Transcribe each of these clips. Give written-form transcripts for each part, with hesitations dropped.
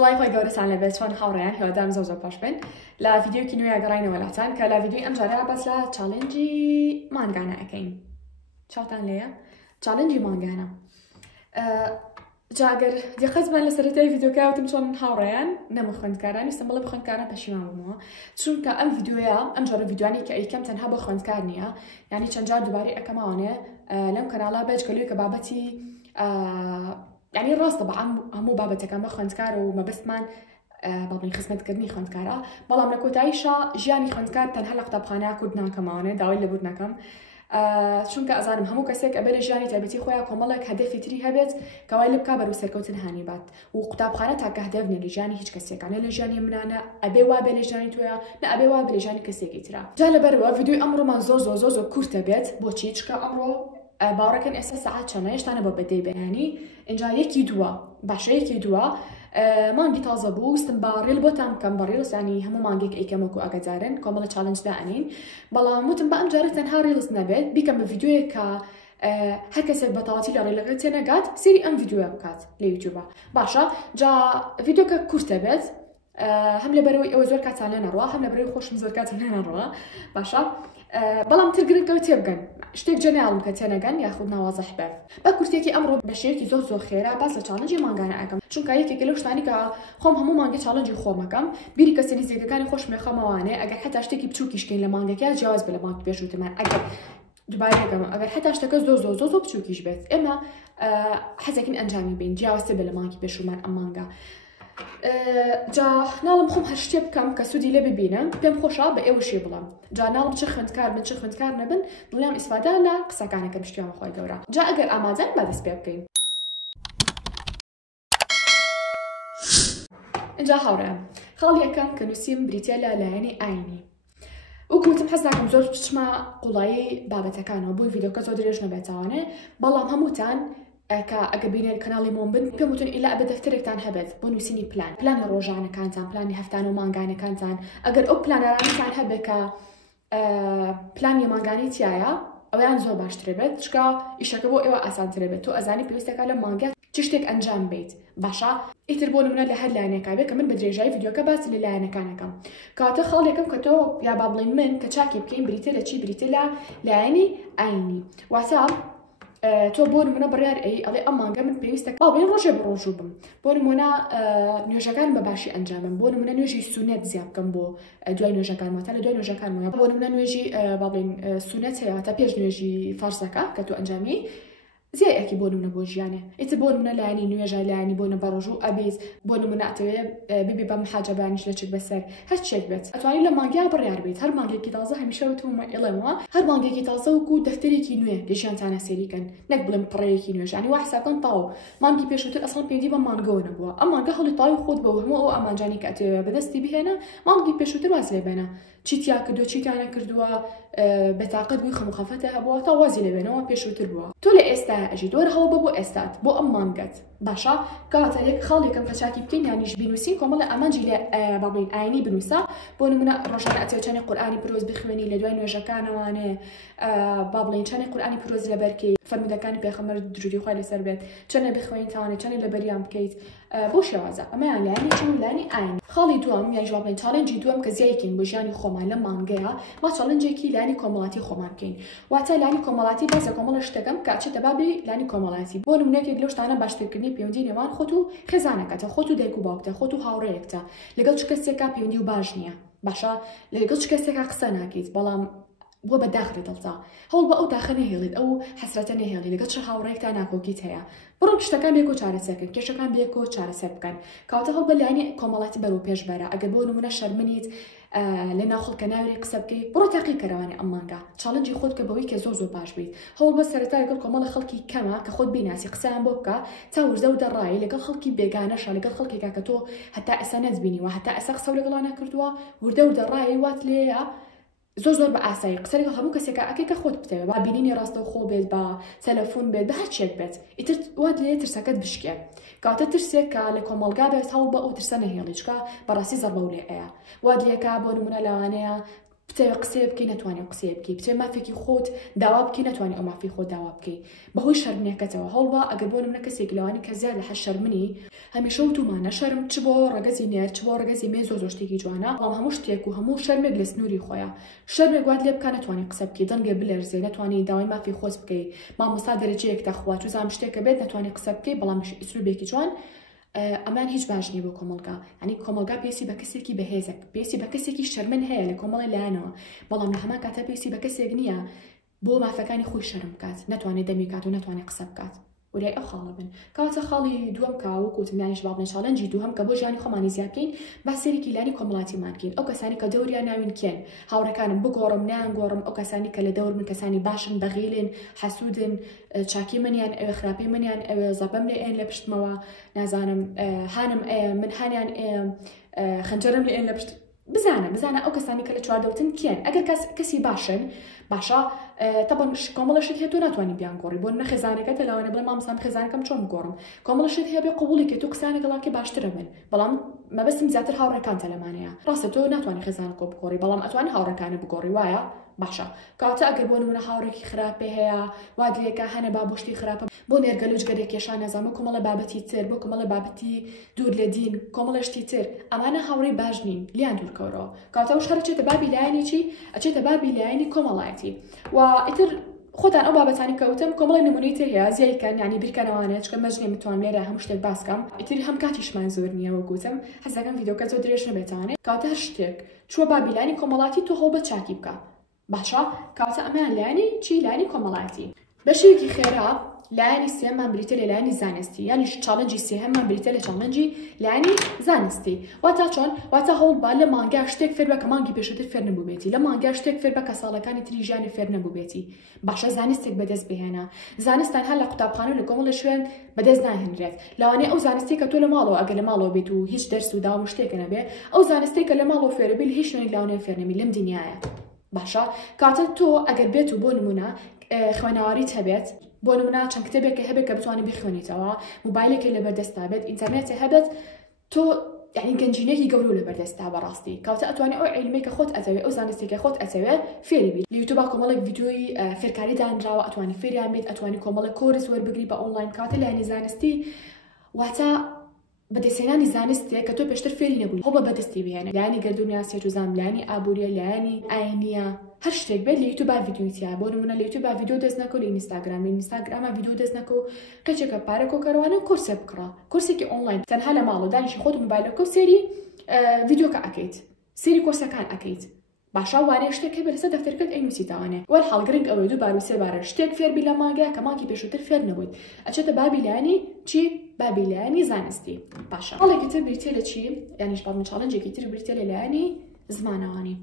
سڵای خۆی گەورەتان لەبێت چۆن هاوڕێیان هیوادارم زۆر پاش بن لە ڤیدیۆکی نوێ گەڕاینەوە لاتان کە لە ڤیدیۆی ئەم جارە بەس لە چاڵنجی مانگانە ئەەکەین. چاوتان لێیە؟ چاڵنجی مانگانە. جاگەر دیقەتمان لە سەرەتای ڤیدیۆکە وتم چۆن هاوڕێیان نەمە خوێندکاران ویستم بڵێ بە خوێندکاران پەشیمان بوومەوە چونکە ئەم ڤیدیۆیە ئەم جۆرە ڤیدیۆانی کە ئەیکەم تەنها بۆ خوێندکار نییە، یعنی چەند جار دووبارەی ئەەکەماوانێ لەم کەناڵا بەجگەلوی کە بابەتی يعني ڕاستە بە هەموو بابەتەکان بە خوێندکار و مەبەستمان بەڵێن خزمەتکردنی خوێندکارە، بەڵام لە کۆتاییشە ژیانی خوێندکار تەنها لە قوتابخانەیە کورد ناکەماوانێ داوای لەبوور نەکەم، چونکە ئەزانم هەموو کەسێک ئەبێ لە ژیانی تایبەتی خۆیان کۆمەڵێک هەدەفی تری هەبێت کەوای لە بکا بەرەو سەرکەوتن هانی بات و قوتابخانە تاکە هەدەف نیە لە ژیانی هیچ کەسێکانە، لە ژیانی منانە ئەبێ وابێ لە ژیانی تۆیە نە ئەبێ وابێ لە ژیانی کەسێکی ترا. جا لەبەرەوە ڤیدیۆی ئەمڕۆمان زۆر کورتە بێت. بۆچی؟ چکە ئەمڕۆ باوەڕەکەن ئێستا سەعات چەندە هێشتانە بۆ بەدەی بەیانی اینجا یەکی دووە باشە یەکی دووە مانگی تازە بوو وستم بە ڕێل بۆتان بکەم بە ڕێڵس ینی هەموو مانگێک ئەیکەمەکو ئەگەجارن کۆمەڵە چالنج دائنین، بەڵام وتم بە ئەم جارە تەنها ڕێڵس نەبێت بیکەم بە ڤیدیۆیە کە هەر کەسێک بە تەواوەتی لە ڕێلەکە تێنەگات سێری ئەم ڤیدیۆیە بکات لە یوتیوبە. باشە جا ڤیدیۆکە کورتە بێت، هەم لەبەرەوەی ئەوە زۆر کاتان لێ نەڕوا، هەم لەبەرەوەی خۆشم زۆر کاتم لێ نەڕوا. باشە بەڵام ترگرنگەوە تێبگەن شتێک جەنێڵم کە تێنەگەن یاخود ناوازەح بێت. بە کورتێکی ئەمڕۆ بەشەیەکی زۆر خێرا باس لە چاڵنجی مانگانە ئەەکەم، چونکە یەکێک لەو شتانی کە خۆم هەموو مانگە چاڵنجی خۆمەکەم بیری کە سەریزیەکەکانی خۆش مێخەمەوانێ ئەگەر حتا شتێکی بچووکیشکەین لە مانگەکە جیاواز بە لە مانگ پێشوتمان ئەگەر دووبارە دەگەم ئەگەر حتا شتەکە زۆر بچووکیش بێت ئێمە حەزەکەین ئەنجامی بین جیاوازتر بە لە مانگی پێشومان ئەم مانگە. جا ناڵم خۆم هەر شتێ بکەم کە سوودی لێ ببینم پێم خۆشە بە ئێوەشێ بڵم. جا ناڵم چ خوێندکار بن چ خوێندکار نەبن دڵیان ئیسفادا لە قسەکانەکە بشتیانە خۆی گەورە. جا ئەگەر ئامادەن با دەست پێ بکەین. اینجا هاوڕێم خاڵ یەکەم کە نووسیم بریتە لە لایەنی ئاینی. وەکوتم حەز ناکەم زۆر بچمە قوڵایی بابەتەکانەوە بۆی ڤیدیۆکە زۆر درێژ نەبێتەوانێ، بەڵام هەمووتان کە ئەگە بینێن کەناڵی مۆم بن پێم وتن ئیلا ئەبێ دەفتەرێکتان هەبێت بۆ نووسینی پلانی ڕۆژانەکانتان پلانی هەفتانە و مانگانەکانتان. ئەگەر ئەو پلانەرانتان هەبێ کە پلانی مانگانی تایە ئەویان زۆر باشترێ بێت، چکە ئیشەکە بۆ ئێوە ئاسانترێ بێت تۆ ئەزانی پێویستەکە لە مانگە چ شتێک ئەنجام بیت. باشە ئیتر بۆ نمونە لە هەر لایەنێکا بێت کە من بە درێژایی ڤیدیۆکە باسی لە لایەنەکانەکەم کاتە خاڵێکم کە تۆ یا با بڵین من کە چاکی بکەین بریتە لە چی بریتە لە لایەنی ئاینی. واتە تۆ بۆ نمونە بڕیار ئەڵێ ئەم مانگە من پێویستە باڵێن ڕۆژێ بە ڕۆژوو بم، بۆ نمونە نوێژەکان بە باشی ئەنجامم، بۆ نمونە نوێژی سونەت زیاد بکەم بۆ دوای نوێژەکان واتە لە دوای نوێژەکان وایە بۆ نمونە نوێژی باڵێن سونەت هەیە تا پێش نوێژی فارسەکە کە تۆ ئەنجامی زیایەکی بۆ نمونە بۆ ژیانێ ئیتر بۆ نمونە لایەنی نوێژە لایەنی بۆ نە بە ڕۆژوو ئەبیت بۆ نمونە ئەتەوێ ببی بە محاجەبانیش لە چک بەسەر هەر شتێک بێت ئەتوانی لە مانگیا بڕیار بێت. هەر مانگێکی تازە هەمیشە وتومە ئێڵێمەوە هەر مانگێکی تازە وەکو دەفتەرێکی نوێ لە ژیانتانە سێریکەن نەک بڵێم پڕەیەکی نوێژ ینی وا حسابکەن تاو مانگی پێشووتر ئەسڵ پێویستی بە مانگەوە نەبووە ئەم مانگە هەڵی تاوی خۆت بە هەموو ئەو ئامانجانی کە ئەتەوێ بەدەستی بهێنە مانگی پێشووتر واز لێ بێنە چیتیا کردو چیتانە کردووە بەتاقەت بووی خەموخەفەتە هەبووە تا وازی لێ بێنەوە پێشووتر بووە تۆ لە ئێستا ئەژی دۆرە هەڵ بۆ ئێستات بۆ ئەم مانگەت. باشە کەواتە یەک خاڵێکم کە چاکی بکەین یانیش بینووسین کۆمەڵە ئەمانجی لێ باڵێن ئاینی بنووسە بۆ نمونە ڕۆژانە ئەتەوێت چەندێک قورئانی پیرۆز بخوێنی لە دوای نوێژەکانەوانێ با بڵێن چەندێک قورئانی پیرۆز لەبەرکەی فەرمودەکانی پێغەمبەر درودی خوای لەسەر بێت چەندێک بخوێنیت تاوانێت چەندێک لەبەریان بکەیت بۆ شێوازە ئەمەیان لایەنی چون لایەنی ئاین. خاڵی دووەم یان جواب بڵێن چالنجی دووەم کە زیایکەین بۆ ژیانی خۆمان لە مانگەیە ما چالنجێکی لایەنی کۆمەڵاتی خۆمان بکەین. واتە لایەنی کۆمەڵاتی بەسە کۆمەڵە شتەکەم کە ئەچێتە بابی لایەنی کۆمەڵاتی بۆ نمونەیەکێک لەو شتانە باشترکردنی پەیوەندی نێوان خۆت و خێزانەکەتە خۆت و دایک و باوکتە خۆت و هاوڕێیەکتە لەگەڵ چ کەسێکا پەیوەندی و باش نییە. باشە لەگەڵ چ کەسێکا قسە ناکەیت بەڵام بۆ بە داخلی دڵتا هەوڵ بە ئەو داخە نەهێڵیت ئەو حەسرەتە نەهێڵی لەگەڵ چ هاوڕێکتا ناکۆکیت هەیە بڕۆ شتەکان بێکۆ چارەسەرکەن کێشەکان بێکۆ چارەسەر بکەن کەواتە هەڵ بە لایەنی کۆمەڵاتی بەرەو پێش بەرە. ئەگەر بۆ نمونە شەرمنیت لە ناوخڵکە ناوری قسە بکەیت بڕۆ تاقی کەرەوانی ئەم مانگە چالنجی خۆت کە بەوەی کە زۆر باش بیت هەوڵ بە سەرەتا لەگەڵ کۆمەڵە خەڵکی کەمە کە خۆت بیناسی قسەیان بۆ بکە تا وردە و دەڕایی لەگەڵ خەڵکی بێگانەشە لەگەڵ خەڵکێکا کە تۆ هەتا ئێستا نەتبینیوە هەتا ئێستا قسە لەگەڵا نەکردووە وردە و دەڕایی وات لێیە زۆر بە ئاسایی قسە لەگەڵ هەموو کەسێکە ئەکەی کە خۆت بتەوێت با بینینی ڕاستە خۆ بێت بە تەلەفۆن بێت بە هەر شتێک بێت ئیتر وات لێ ترسەکەت بشکێ کاتە ترسێک کە لە کۆمەڵگا بێت هەوڵ بە ئەو ترسە نەهێڵی چکە بەڕاستی زەڕبە و لێ ئەیە وات لێکا بۆ نمونە لەوانەیە بتەوێ قسێ بکەی نەتوانی قسێ بکەی، بتێ مافێکی خۆت داوا بکەی نەتوانی ئەو مافی خۆت داوا بکەی بەهۆی شەرمنێکەتەوە. هەڵوا ئەگەر بۆ نمونە کەسێک لەوانی کە زیاد لە حەش شەرمنی هەمیشە وتومانە شەرم چ بۆ ڕەگەزی نێر چ بۆ ڕەگەزی مێ زۆر شتێکی جوانە، بەڵام هەموو شتێک و هەموو شەرمێک لە سنووری خۆیە. شەرمێک وات لێ بکە نەتوانی قسە بکەی، دەنگێ بلەرزێ، نەتوانی داوای مافی خۆت بکەی، مامۆستا دەرەجەیەک تەخوا چوزام شتێکە بێت نەتوانی قسە بکەی، بەڵام ئیسروبێکی جوان ئەمان هیچ باش نیە بۆ کۆمەڵگا. ینی کۆمەڵگا پێویستی بە کەسێکی بەهێزێک، پێویستی بە کەسێکی شەرمن هەیە لە کۆمەڵی لایەنەوە، بەڵام لە هەمان کاتە پێویستی بە کەسێک نییە بۆ مافەکانی خۆی شەرم بکات، نەتوانێت دەمی کات و نەتوانێت قسە بکات. وریای ئەو خاڵە بن. کاتە خاڵی دووەم کاوە کوتمیانیش باڵنە چاڵەنجی دووهم کە بۆ ژیانی خۆمانی زیاد بکەین، با سەرێکی لانی کۆمەڵاتیمان بکەین. ئەو کەسانی کە دەوریان ناوین کێن، هاوڕەکانم بگۆڕم نانگۆڕم، ئەو کەسانی کە لە دەور من کەسانی باشن، بەغیلن، حەسوودن، چاکی منیان ئەوێ خراپی منیان ئەوێ زەبەم لێ ئێن لە پشتمەوە، نازانم هانم من هانیان خەنجەرم لێ ئێن لە پشت. بزانە ئەو کەسانی کە لە چواردەوتن کێن. ئەگەر کەسی باشن باشە طبعا کۆمەڵەشت هەیە تۆ ناتوانانی بیان گۆڕی، بۆ نە خێزانەکەت لەوانە بڵێ مامۆستا خێزانەکەم چۆن بگۆڕم. کۆمەڵەشت هەیە بێ قبوڵی کە تۆ قسانە گەڵاکێ باشترە من، بەڵام مەبەستم زیاتر هاوڕێکانتە لەمانەیە. ڕاستە تۆ ناتوانانی خێزانەکە بگۆڕی، بەڵام ئەتوانی هاوڕێکانە بگۆڕی، وایە؟ باشە. کاتە ئەگەر بۆ نمونە هاوڕێکی خراپێ هەیە، وا لێکە هەنە با بۆشتی خراپە بۆ نێرگەلوج گەرێک کێشان نەزانم کۆمەڵە بابەتی تر، بۆ کۆمەڵە بابەتی دوور لە دین، کۆمەڵەشتی تر، ئەمانە هاوڕێی باش نین، لیان دوورکەورەوە. کاتە ئەوش هەر ئەچێتە بابی لایەنی چی؟ ئەچێتە بابی لایەنی کۆمەڵایەتی. و ئیتر خۆتان ئەو بابەتانی کەوتم کۆمەڵی نمونەی تر هەیە زیایکەن، یعنی بیرکەنەوانێت چکە مەژنێ متوان لێرە هەموو شتێک باسکەم. ئیتر هەم کاتیشمان زۆر نییە وە گوتم، حەزەکەم ڤیدیۆکە زۆر درێژ نەبێتانێ. کاتە هەر شتێک چووە بابی لایەنی کۆمەڵاتی تۆ هەوڵ بە چاکی بکە. باشە؟ کاتە ئەمان لایەنی چی؟ لایەنی کۆمەڵایەتی. بەشێکی خێرا لایەنی سێممان بریتە لە لایەنی زانستی، یعنی چاڵەنجی سێهەممان بریتە لە چاڵەنجی لایەنی زانستی. واتە چۆن؟ واتە هەوڵ با لە مانگا شتێک فێر بە کە مانگی پێشتر فێر نەبوو بێتی، لە مانگا شتێک فێر بە کە ساڵەکانی تری ژیانی فێر نەبوو بێتی. باشە زانستێک بەدەست بهێنە. زانستان هەر لە قوتابخانە و لە کۆمەڵ شوێن بەدەست ناهێنرێت. لەوانەیە ئەو زانستی کە تۆ لە ماڵەوە ئەگەر لە ماڵەوە بێت و هیچ دەرس و داوام شتێکە نەبێ، ئەو زانستی کە لە ماڵەوە فێر بێت هیچ شوێنێک لەوانەیە فێر نەبی لەم دنیایە. باشە؟ کاتە تۆ ئەگەر بێت و بۆ نمونە خوێنەواریت هەبێت، بۆ نمونە چەند کتێبێکە هەبێت کە بتوانانی بخوێنیتەوە، موبایلێکی لەبەردەستا بێت، ئینتەرنێتێ هەبێت، تۆ یعنی گەنجینەیەکی گەورە لەبەردەستا بەڕاستی. کاتە ئەتوانی ئەو عیلمێک کە خۆت ئەتەوێت، ئەو زانستێکە خۆت ئەتەوێت فێری بیت. لە یوتیوب کۆمەڵێک ڤیدیۆی فێرکاری دانراوە، ئەتوانی فێریان بێت، ئەتوانی کۆمەڵێک کۆرس وەربگری بە ئۆنلاین. کاتە لایەنی زانستی واتە بەدەستهێنانی زانستێک کە تۆ پێشتر فێری نەبووی، هەوڵ بە بەدەستی بهێنە. لایەنی گەردونیاسێت و زانم، لایەنی ئابووریە، لایەنی ئاینیە، هەر شتێک بێت لە یوتیوب ڤیدیۆیتیا. بۆ نمونە لە یوتیوب ڤیدیۆ دەست نەکە، لە ئینستاگرامە ڤیدیۆ دەست نەکە و قەچێکە پارە کۆکەروانە کورسێ بکڕە، کورسێکی ئۆنلاین تەنها لە ماڵەوە دانیشی خۆت و موبایلەکە و سێری ڤیدیۆکە ئەکەیت، سێری کورسەکان ئەکەیت. باشە وانەیە شتێک هەبێت لەسەر دەفتەرەکەت ئەینووسیتەوانێ. وەرحاڵ گرنگ ئەوەی دووبار و سێبارە شتێک فێربی لە مانگەیە کە مانگی پێشووتر فێر نەبوویت، ئەچێتە بابی لایەنی چی؟ بابی لایەنی زانستی. باشە هەڵێکی تر بریتێ لە چی؟ یانیش باڵم چاڵەنجێکی تر بریتێ لە لایەنی زمانەوانی.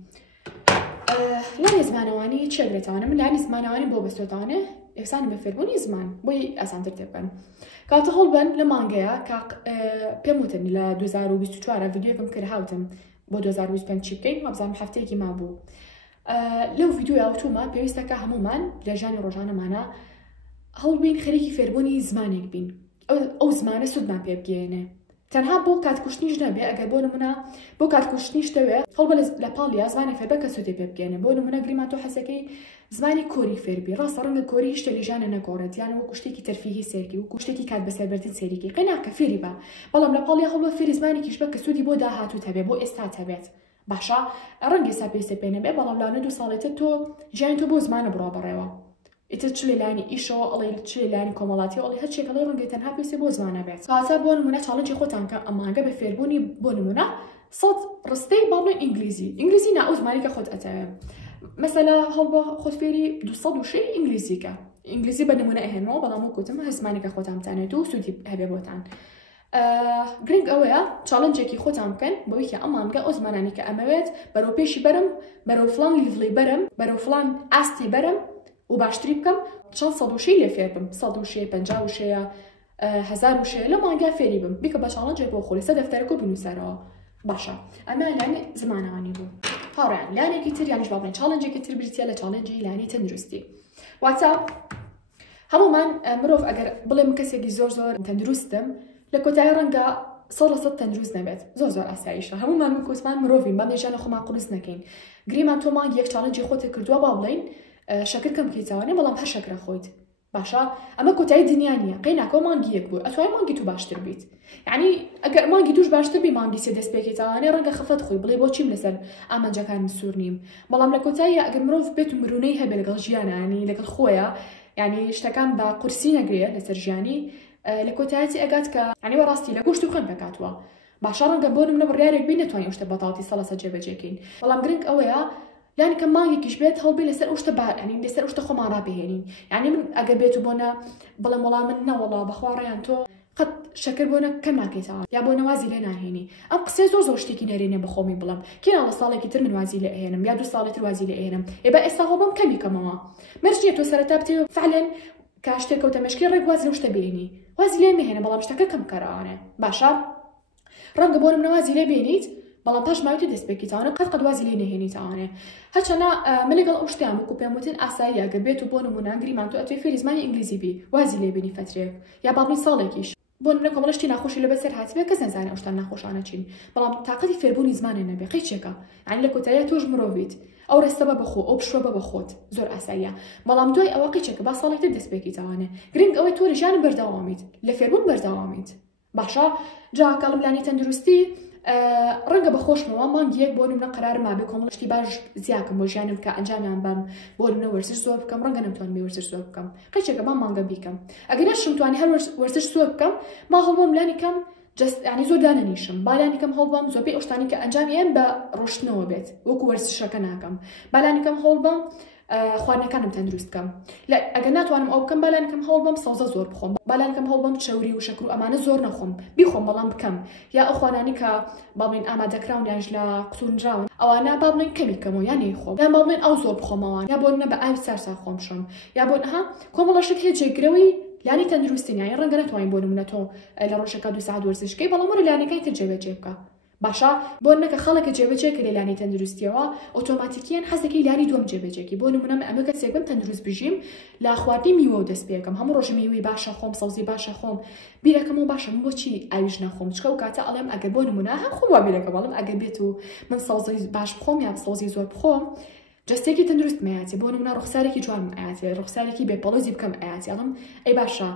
لایەنی زمانەوانی چێگرێتەوانە؟ من لایەنی زمانەوانی بۆ بەستێتەوانێ ئێسانی بە فێربوونی زمان بۆی ئاسانتر تێ بکەن. کاتە هەڵ بن لە مانگەیە پێم وتن لە 2024 ڤیدیۆکم کرد هاوتم بۆ 2025 چی بکەین، وابزانم هەفتەیەکی مابوو. لەو ڤیدیۆ ئەوتومە پێویستەکە هەمومان لە ژیانی ڕۆژانەمانە هەڵبین خەریکی فێربوونی زمانێک بین، ئەو زمانە سوودمان پێ بگەێنێ. تەنها بۆ کاتکوشتنیش نەبێ، ئەگەر بۆ نمونە بۆ کاتکوشتنیش دەوێت هەڵبە لە پاڵیا زمانی فێربە کە سوودێ پێ بگەێنێ. بۆ نمونە گریمان تۆ حەزەکەی زمانی کۆری فێربی، ڕاستە ڕەنگە کۆری هیچ لە ژیانە نەگۆڕێت، یان وەکو شتێکی تەرفیهی سێرکی، وەکو شتێکی کات بەسەربردن سێریکی قەناکە فێری بە، بەڵام لە پاڵیا هەڵبە فێری زمانێکیش بە کە سوودی بۆ داهاتووت هەبێ، بۆ ئێستات هەبێت. باشە ڕەنگە ئێستا پێویستە پێ نەبێ، بەڵام لاانە 2 ساڵێتە تۆ ژیانی تۆ بۆ زمانە بڕوا بەڕێوە. ئیتر چ لەلایەنی ئیشەوە ئەڵێ چ لەلایەنی کۆمەڵاتی ئەڵێ هەرچێک ئەڵێ ڕەنگە تەنها پێویستە بۆ زمانە بێت. کاتە بۆ نمونە چاڵەنجی خۆتان کە ئەمانگە بە فێربوونی بۆ نمونە 100 ڕستەی باڵێ ئینگلیزی نا ئەو زمانی کە خۆت ئەتەوێت. مەسەلا هەڵبە خۆت فێری 200 ئینگلیزیکە، ئینگلیزی بە نمونە ئەهێنەوە، بەڵام وەکوتم هەر زمانێکە خۆتان بتانێت و سوودی هەبێ بۆتان. گرنگ ئەوەیە چاڵەنجێکی خۆتان بکەن بەوەی کە ئەمانگە ئەو زمانانی کە ئەمەوێت بەرەو پێشی بەرم، بەرەو فڵان لیڤڵی بەرم، بەرەو فڵان ئاستی بەرم و باشتری بکەم، چەند 100 لێ فێر بم، 100 50 1000 لە مانگا فێری بم، بیکە بە چاڵەنجێک بۆ خۆی لەسەر دەفتەرەکە و بنووسەرەوە. باشە ئەمە لایەنی زمانەوانی بوو. هاوڕێیان لایەنێکی تر یانیش باڵێن چاڵەنجێکی تر بریتە لە چاڵەنجی لایەنی تەندروستی. واتە هەمومان مرۆڤ ئەگەر بڵێم کەسێکی زۆر تەندروستم، لە کۆتایی ڕەنگە 100% تەندروست نەبێت زۆر ئاساییشە هەمومان کوسمان مرۆڤین با مێژانە خۆمان قورس نەکەین گریمان تۆ مانگی یەک چاڵنجی خۆتە کردووە با بڵین شەکر کەم بکەیتەوانێ بەڵام هەر شەکرە خۆیت باشە ئەمە کۆتایی دنیا نییە قەی ناکەوە مانگی یەک بوو ئەتوانێت مانگی تو باشتر بیت یعنی ئەگەر مانگی توش باشتر بی مانگی سێ دەست پێکەیتەوانێ ڕەنگە خەفەت خۆی بڵێ بۆچیم لەسەر ئامانجەکان سوور نیم بەڵام لە کۆتایی ئەگەر مرۆڤ بێت و مرونەی هەبێ لەگەڵ ژیانانی لەگەڵ خۆیە یعنی شتەکان بە قورسی نەگرێت لەسەر ژیانی لە کۆتایەتی ئەگات کە ینی وەڕاستی لە گۆشت و خوێن بکاتوە باشە ڕەنگە بۆ نمونە بڕیارێک بین نەتوانین شتە بەتاڵی 100% جێبەجێکەین بەڵام گرنگ ئەوەیە یعنی کە مانگێکیش بێت هەڵبێ لەسەر ئەو شتە ینی لەسەر ئەو شتە خۆمان ڕابهێنین یعنی من ئەگەر بێت و بۆنە بڵێم وەڵام من نەوەڵا بەخوا ڕێیان تۆ قەت شەکر بۆنە کەم ناکەیتەوە یا بۆ نەوازی لێ ناهێنی ئەم قسێ زۆر شتێکی نەرێنێ بە خۆمی بڵم کێنا لە ساڵێکی تر من وازی لێ ئێنم یا 2 ساڵی تر وازی لێ ئێنم ئێبە ئێستا هۆ بەم کەمی کەمەوە مەرج نییە تۆ سەرەتا بتێ فعلەن کە شتێک کەوتە مەشکی ڕێک واز لەو شتە بێنی وازی لێ مێهێنە بەڵام شتەکە کەم کەراوانێ باشە ڕەنگە بۆ نەوازی لێ بێنیت بەڵام پاش ماوەتی دەست پێکیتەوانە قەت وازی لێ نەهێنیتەوانێ هەرچەنە من لەگەڵ ئەو شتیان وەکو پێم وتن ئاساییە گە بێت و بۆ نمونە گریمان تۆ ئەتوێ فێری زمانی ئینگلیزی بی وازی لێ بینی فترێک یا باڵی ساڵێکیش بۆ نمونە کۆمەڵ شتی ناخۆشی لەبەر سەر هاتبێ کەس نەزانێ ئەو شتان ناخۆشانە چین بەڵام تاقەتی فێربوونی زمانێ نەبێ قەی چێکە یعنی لە کۆتاییە تۆش مرۆڤیت ئەو ڕێستە بە بەخۆ ئەو پشوە بە بەخۆت زۆر ئاساییە بەڵام دوای ئەوە قیچێکە با ساڵێکتر دەست پێکیتەوانێ گرنگ ئەوەی تۆ لە ژیانت بەردەوامیت لە فێربوون بەردەوامیت باشە جا کاڵم لانی تەندروستی ڕەنگە بە خۆشمەوە مانگی یەک بۆ نمونە قەرارم مابێ کۆمەڵ شتی باش زیاکەم بۆ ژیانم کە ئەنجامیان بەم بۆ نمونە وەرزش زۆر بکەم ڕەنگە نەمتوانم وەرزش زۆر بکەم قەچێکە مانگە بیکەم ئەگەر شمتوانی هەر وەرزش زۆر بکەم ما هەڵبەم لانی کەم ینی زۆر دانەنیشم بالانی کەم هەڵبەم زۆربەی ئەو شتانی کە ئەنجامیان بە ڕۆشتنەوە بێت وەکو وەرزشەکە ناکەم بالانی کەم هەڵبەم خواردنەکانم تەندروست بکەم ئەگەر ناتوانم ئەو بکەم بالانکەم هەڵبەم سەوزە زۆر بخۆم بالانکەم هەڵبەم چەوری و شەکر و ئەمانە زۆر نەخۆم بیخۆم بەڵام بکەم یا ئەو خوانانی کە باڵێن ئامادەکراون یانش لە قوتونراون ئەوانە با بڵێن کەمی کەمەوە یانی خۆم یا با بڵێن ئەو زۆر بخۆمەوە یا بۆ نە بە ئاوی سارسا خۆم شم یا بۆ نەها کۆمەڵەشت هێ جێگرەوەی لانی تەندروستین یانی ڕەنگە نەتوانین بۆ نمونە تۆ لە ڕۆژێکە 2 ساعت وەرزشکەی بەڵام وەرە لانەکەی تر جێبەجێ بکە باشە بۆ نەکە خەڵکە جێبەجێ کە لێلانی تەندروستیەوە ئۆتۆماتیکیان حەزەکەی لانی دوم جێبەجێکی بۆ نمونە ئەمە کەسێک بم تەندروست بژیم لە خواردنی میوە و دەست پێکەم هەموو ڕۆژ میوەی باشە خۆم سەوزی باشە خۆم بیرەکەم و باشە من بۆچی ئاویش نەخۆم چکە و کاتە ئەڵێم ئەگەر بۆ نمونە هەم خۆم وا بیرەکە بەڵام ئەگەر بێت و من سەوزی باش بخۆم یا سەوزی زۆر بخۆم جستێکی تەندروست مەیاتی بۆ نمونە ڕوخسارێکی جوان ئاەتی ڕوخسارێکی بێپەڵۆزی بکەم ئاەتی ئەڵم ئەی باشە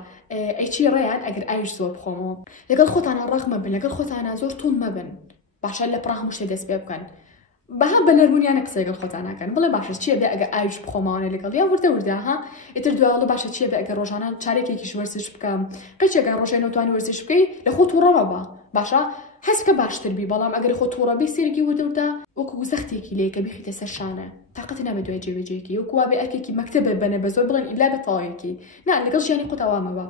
ئەی چی ڕێیان ئەگەر ئاویش زۆر بخۆمەوە لەگەڵ خۆتانە ڕەخ مەبن لەگەڵ خۆتانە زۆر توون مەبن باشە لە پڕ هەموو شتێ دەست پێ بکەن بەها بە نەرمونیانە قسە لەگەڵ خۆتان ناکەن بڵێ باشە چیە بێ ئەگەر ئاویش بخۆمەوانە لەگەڵ یا وردە ها ئیتر دوایڵە باشە چیە بێ ئەگەر ڕۆژانە چارێکێکیش وەرزش بکەم قەچێکە ڕۆژێ نەتوانی وەرزش بکەی لە خۆ تووڕەوە بە باشە هەسکە باشتر بی بەڵام ئەگەر خۆ تووڕەبی سێرگی وردەوردا وەکو زەختێکی لێکە بیخیتە سەر شانە تااقەتی نابێت دوای جێبەجێکی وەکووا بێ ئەرکێکی مەکتەبە بەنە بە زۆر بڵێن ئیلا بە تاوایەکی نا لەگەڵ ژیانی قوتەوامەوە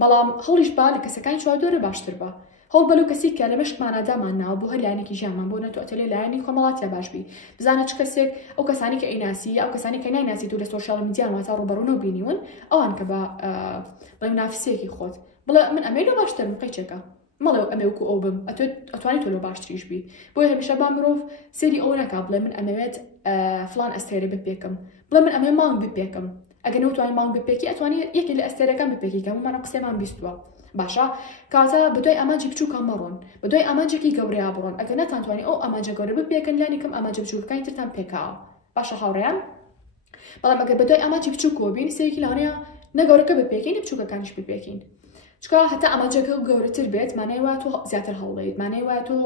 بەڵام هەڵیش با لە کەسەکانی چواردۆرە باشتر بە هەڵ بەلو کەسی کە لە مەشتمانە دامان ناوە بۆ هەر لایەنێکی ژیانمان بۆ نەتوانێت لایەنی کۆمەڵاتیە باشبی بزانە چ کەسێک ئەو کەسانی کە ئەیناسی ئەو کەسانی کە نایناسی تو لە سۆشیال میدیان واتە ڕوبەڕوونەوە بینیون ئەوان کە بە بڵێم نافسەیەکی خۆت بڵێ من ئەمەی لە باشترم قەیچێکە مەڵێ ئەمێ وەکو ئەو بم ئەتوانیت تۆ لە باشتریش بی بۆیە هەمیشە با مرۆڤ سێری ئەو نەکا بڵێ من ئەمەوێت فلان ئەستێرە بپێکم بڵێ من ئەمێ مانگ بپێکم ئەگەر نەتوانی مانگ بپێکی ئەتوانی یەکی لە ئەستێرەکان بپێکی کە هەموومانە قسەمان بیستووە باشە کاتە بەدوای ئامانجی بچووکە مەڕۆن بەدوای ئامانجێکی گەورەیا بڕۆن ئەگەر نەتانتوانی ئەو ئامانجە گەورە بپێکن لانی کەم ئامانجە بچووکەکانی ترتان پێکاوە باشە هاوڕێیان بەڵام ئەگەر بەدوای ئامانجی بچووکەوە بین سەیەکی لەوانەیە نەگەورەکە بپێکین بچووکەکانیش بپێکین چکە هەتا ئامانجەکە گەورەتر بێت مانای وایە تۆ زیاتر هەڵڵێیت مانای وایە تۆ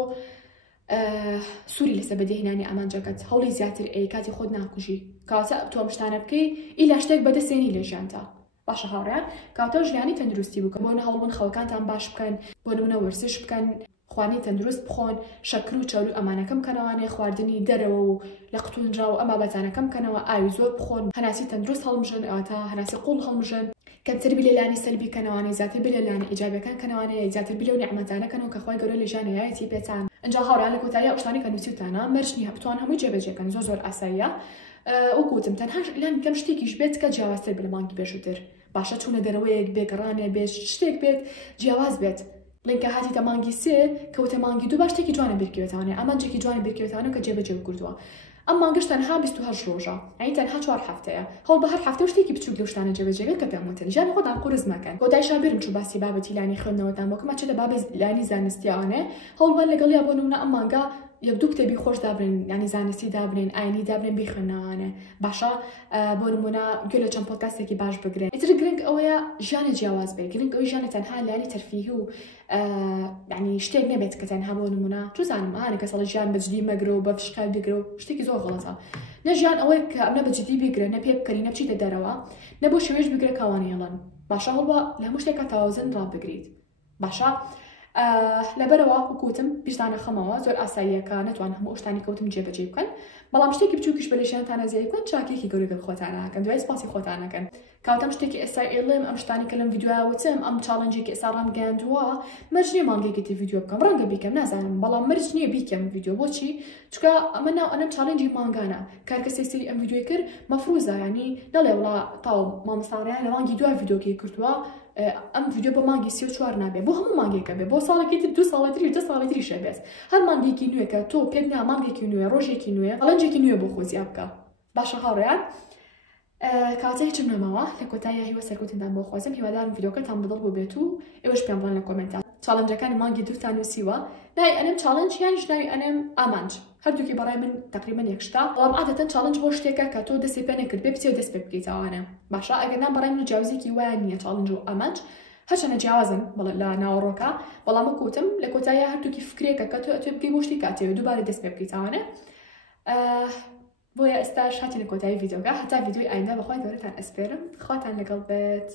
سووری لەسەر بەدەهێنانی ئامانجەکەت هەوڵی زیاتر ئەی کاتی خۆت ناکوژی کاتە تۆ ئەم شتانە بکەی ئیلا شتێک بەدەستێنی لە ژیانتا باشە هاوڕێیان کاتە ژیانی تەندروستی بکەن بۆ هەوڵبوون خەڵکانتان باش بکەن بۆ نمونە وەرزش بکەن خواردنی تەندروست بخۆن شەکر و چەور و ئەمانەکەم بکەنەوانێ خواردنی دەرەوە و لە قوتونجا و ئەما بەتانەکەم بکەنەوە ئاوی زۆر بخۆن هەناسی تەندروست هەڵمژن ئەواتە هەناسی قوڵ هەڵمژن کەمتر بی لە لانی سەلبی کەنەوانێ زیاتر بی لە لانی ئیجابیەکان کەنەوانێ زیاتر بی لەو نیعمەتانەکەنەوە کە خوای گەورە لە ژیانیەتی پێتان ئەنجا هاوڕێیان لە کۆتایی ئەو شتانی کە نووسیوتانە مەرج نییە بتوان هەمووی جێبەجێکەن زۆر ئاساییە وەکوتم تەنها لانی کەم شتێکیش بێت کە جیاوازتر بێ لە مانگی پێشووتر باشە چوونە دەرەوەیەک بێگەڕانێ بێت شتێک بێت جیاواز بێت بڵێن کە هاتیتە مانگی سێ کەوتە مانگی دوو باش شتێکی جوانە بیرکەوێتوانێ ئامانجێکی جوانی بیرکەوێتوانە کە جێبەجێ کردووە ئەم مانگەش تەنها 28 ڕۆژە، ئەی تەنها 4 هەفتەیە. هەڵ بە هەر هەفتە شتێکی بچووک لەو شتانە جێبەجێ کە پێم وتن ژیان خۆتان قورس مەکەن. بۆ دایشا بێرم چوو باسی بابەتی لانی خوێندنەوەتان بۆ کەمە چێتە بابەت لانی زانستیانێ هەڵبە لەگەڵ یا بۆ نمونە ئەم مانگە یەک دوو کتێبی خۆش دابرین، ینی زانستی دابرین، ئاینی دابرین بیخوێنەوانێ باشە بۆ نمونە گوێ لە چەند پۆدکاستێکی باش بگرێن. ئیتر گرنگ ئەوەیە ژیانە جیاواز بێ، گرنگ ئەوەی ژیانە تەنها لانی تەرفیهی و ینی شتێک نەبێت کە تەنها بۆ نمونە توزانم ئانە کە سەڵی ژیان بەجددی مەگرە و بە فشقال بیگرە و شتێکی زۆر غەڵەتە. نە ژیان ئەوەیە کە ئەمە بەجددی بیگرە، نە پێ بکەری نەبچیتە دەرەوە، نە بۆ شێوێش بگرە کاوانێڵن باشە هەڵبە لە هەموو شتێکە تەوازن ڕابگریت باشە. لەبەرەوە وکوتم پیشدانە خەمەوە زۆر ئاساییەکە نەتوان هەموو شتانی کەوتم جێبەجێ بکەن، بەڵام شتێکی بچووکیش بە لەژیانتانە زیای بکەن چاکێکی گەورەی بە خۆتانەکەن، دوای سپاسی خۆتانەکەن. کاتەم شتێکی ئێستا ئێڵێم ئەم شتانی کە لەم ڤیدیۆیا وتم ئەم چاڵنجێکی ئێستا ڕامگەیاندووە مەرج نییە مانگێکی ڤیدیۆ بکەم، ڕەنگە بیکەم نازانم، بەڵام مەرج نییە بیکەم ڤیدیۆ. بۆچی؟ چکە ئەمە ناو ئەنەم چاڵنجی مانگانە، کار کەسێ سری ئەم ڤیدیۆی کرد مەفروزە، ینی نەڵێ وڵا تاو مامۆستاڕیان لە مانگی دوای ڤیدیۆکی کردووە ئەم ڤیدیۆ بۆ مانگی 34 نابێت، بۆ هەموو مانگێکە بێت، بۆ ساڵێکی تر 2 ساڵی تریش 10 ساڵی تریشە بێت. هەر مانگێکی نوێکە تۆ پێت نا مانگێکی نوێ ڕۆژێکی نوێ چاڵنجێکی نوێ بۆ خۆزییا بکە باشە هاوڕێیان. کاتە هیچم نەماوە لە کۆتایی هیوە سەرکوتتان بۆ خۆزم هیوادارم ڤیدیۆکەتان بەدڵ بۆ بێت و ئێوەش پێم بڵێن لە کۆمنتان چاڵنجەکانی مانگی دووتان نووسیوە، نای ئەنم چاڵنج یانش ناوی ئەنم ئامانج، هەردووکی بەڕای من تقریبا یەکشتا، بەڵام عادەتەن چاڵنج بۆ شتێکە کە تۆ دەستی پێ نەکرد بێ بچێ دەست پێ بکەیتەوانە باشە. ئەگەر بەڕای من جیاوازێکی وایە نییە چاڵنج و ئامانج هەرچەنە جیاوازن لە ناوەڕۆکە، بەڵام وەکوتم لە کۆتاییە هەردووکی فکرێکە کە تۆ ئەتوێ بکەی بۆ شتی کاتێ دووبارە دەست پێ بکەیتەوانە. بۆیە ئێستاش هاتی لە کۆتایی ڤیدیۆکە هەتا ڤیدیۆی ئایندا بەخوای گەورەتان ئەسپێرم، خواتان لەگەڵ بێت.